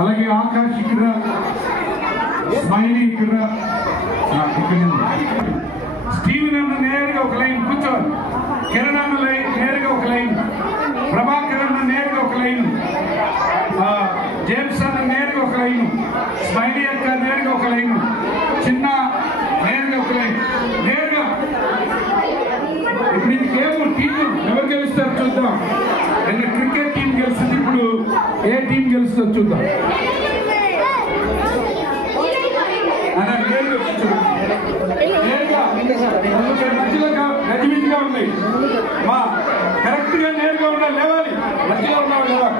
అలాగే ఆకాష్ ఇక్కడ, స్మైలీ ఇక్కడ, స్టీవెన్ అన్న నేరుగా ఒక లైన్ కూర్చోవాలి, కిరణ్ అన్న నేరుగా ఒక లైన్, ప్రభాకర్ అన్న నేరుగా ఒక లైన్, జేమ్స్ అన్న నేరుగా ఒక లైను, స్మైలీ అక్క నేరుగా ఒక లైను, చిన్న నేరుగా ఒక లైన్, నేరుగా. ఇప్పుడు ఇది గేమ్ టీము ఎవరు గెలుస్తారు చూద్దాం. నిన్న క్రికెట్ టీం గెలుస్తుంది, ఇప్పుడు ఏ టీం గెలుస్తుందో చూద్దాం. అలా నేరుగా మధ్యలో గజిబిజిగా ఉంది మా కరెక్ట్ గా నేరుగా ఉండాలి, లేవాలి మధ్యలో ఉన్నావు లేదా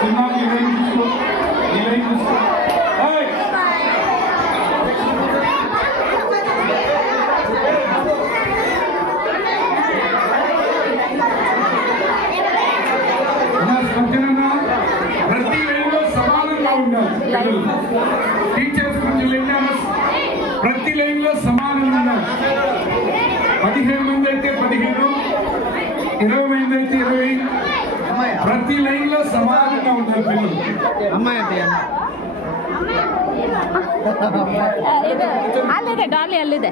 చిన్న ఈ లైన్ చూసుకో, ఈ లైన్ చూసుకో. ప్రతి లైన్ లో సమానంగా ఉండాలి. టీచర్స్ ప్రతి లైన్ లో సమానంగా ఉండాలి. 15 మంది అయితే 15, 20 మంది అయితే 20, ప్రతి లైన్ లో సమానంగా ఉండాలి పిల్లలు. ಅಲ್ಲಿದೆ ಡಾಲಿ ಅಲ್ಲಿದೆ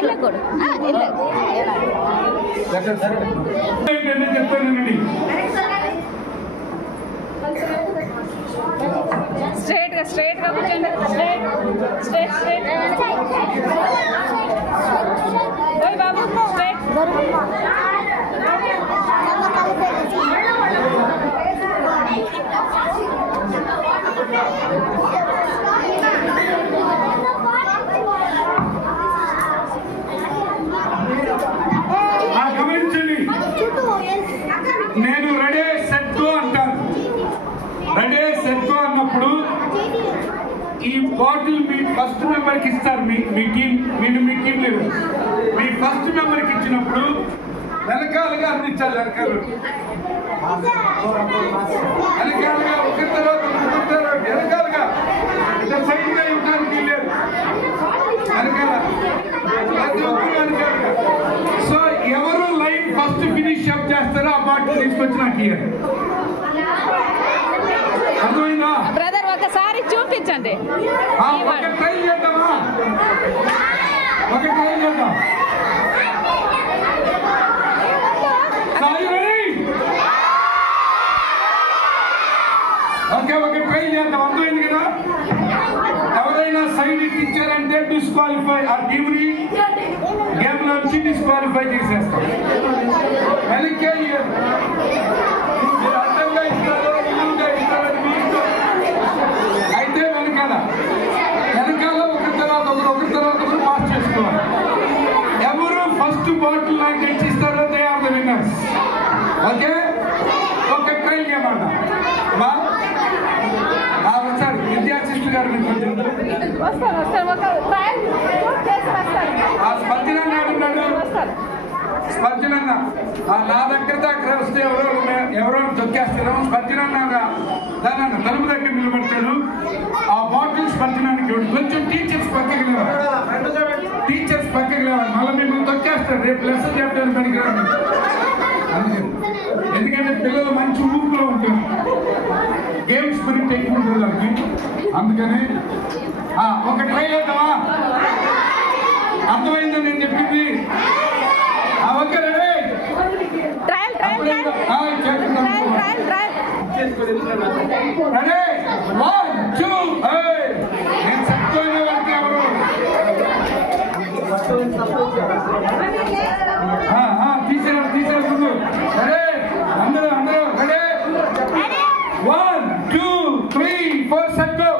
ಇಲ್ಲೇ ಕೊಡು చెప్తానండి. స్ట్రైట్ గా కూర్చోండి. స్ట్రైట్ ఓయ్ బాబు స్ట్రైట్. గమనించండి, నేను రెడీ సెట్ గో అంటాను. రెడీ సెట్ గో అన్నప్పుడు ఈ బాటిల్ మీ ఫస్ట్ మెంబర్కి ఇస్తారు. మీ టీం మీ టీం లేదు, మీ ఫస్ట్ మెంబర్కి ఇచ్చినప్పుడు వెనకాలుగా అందించాలి. వెనకాలుగా ఒకరి తర్వాత వెనకాలుగా ఇద్దరు సైడ్గా ఇవ్వడానికి లేదు, వెనకాల ప్రతి ఒక్కరు వెనకాలుగా. సో ఎవరు లైన్ ఫస్ట్ ఫినిష్ అప్ చేస్తారో ఆ బాటిల్ తీసుకొచ్చి నాకు ఇయ్యాలి. అర్థమైందా బ్రదర్? ఒకసారి చూపించండి. ఒక ట్రై చేద్దామా? ఒక ట్రై చేద్దాం. ఓకే, ఒక ట్రై చేద్దాం. అర్థమైంది కదా? ఎవరైనా సైడ్ ఇచ్చారంటే డిస్క్వాలిఫై, ఆ టీంని గేమ్ నుంచి డిస్క్వాలిఫై చేసేస్తాం. వెనక్కే మీరు అర్థంగా ఇస్తారో నిలువుగా ఇస్తారని మీకు అయితే వెనకాల ఒకరి తర్వాత ఒకరు పాస్ చేసుకోవాలి. ఎవరు ఫస్ట్ బాటిల్ నాకు తెచ్చిస్తారో they are the winners. Okay, ఒక ట్రై చేయమాట సార్. విద్యాశిష్టు గారు స్పందన అడుగున్నాడు. స్పందన నా దగ్గర దగ్గర వస్తే ఎవరో తొక్కేస్తాను. స్పందన దాని తలుపు దగ్గర నిలబడతాడు. ఆ బాటిల్ స్పందనానికి కొంచెం టీచర్స్ పక్కకి లేవాలి, టీచర్స్ పక్కకి లేవాలి. మళ్ళీ మిమ్మల్ని తొక్కేస్తారు. రేపు లెసన్ చెప్పడానికి పనికిరాదు. ఎందుకంటే పిల్లలు మంచి ఊపులో ఉంటారు, గేమ్ స్పిరిట్ ఎక్కువ ఉంటుంది దానికి. అందుకని ఒక ట్రై చేద్దామా? అర్థమైందా నేను చెప్పింది? Okay, ready? రెడీ? 1 2 నేను చెప్తున్న వరకు ఎవరు తీసారు ముందు. రెడీ? అందరూ రెడీ? 1 2 3 4 set go.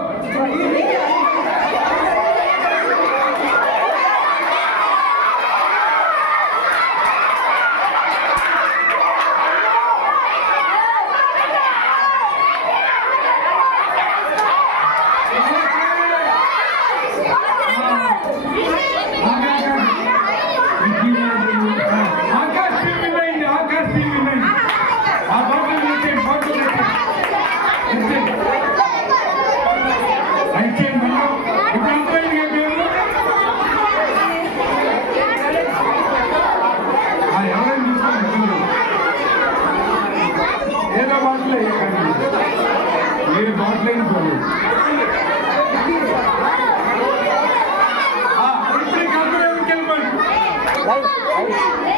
Right.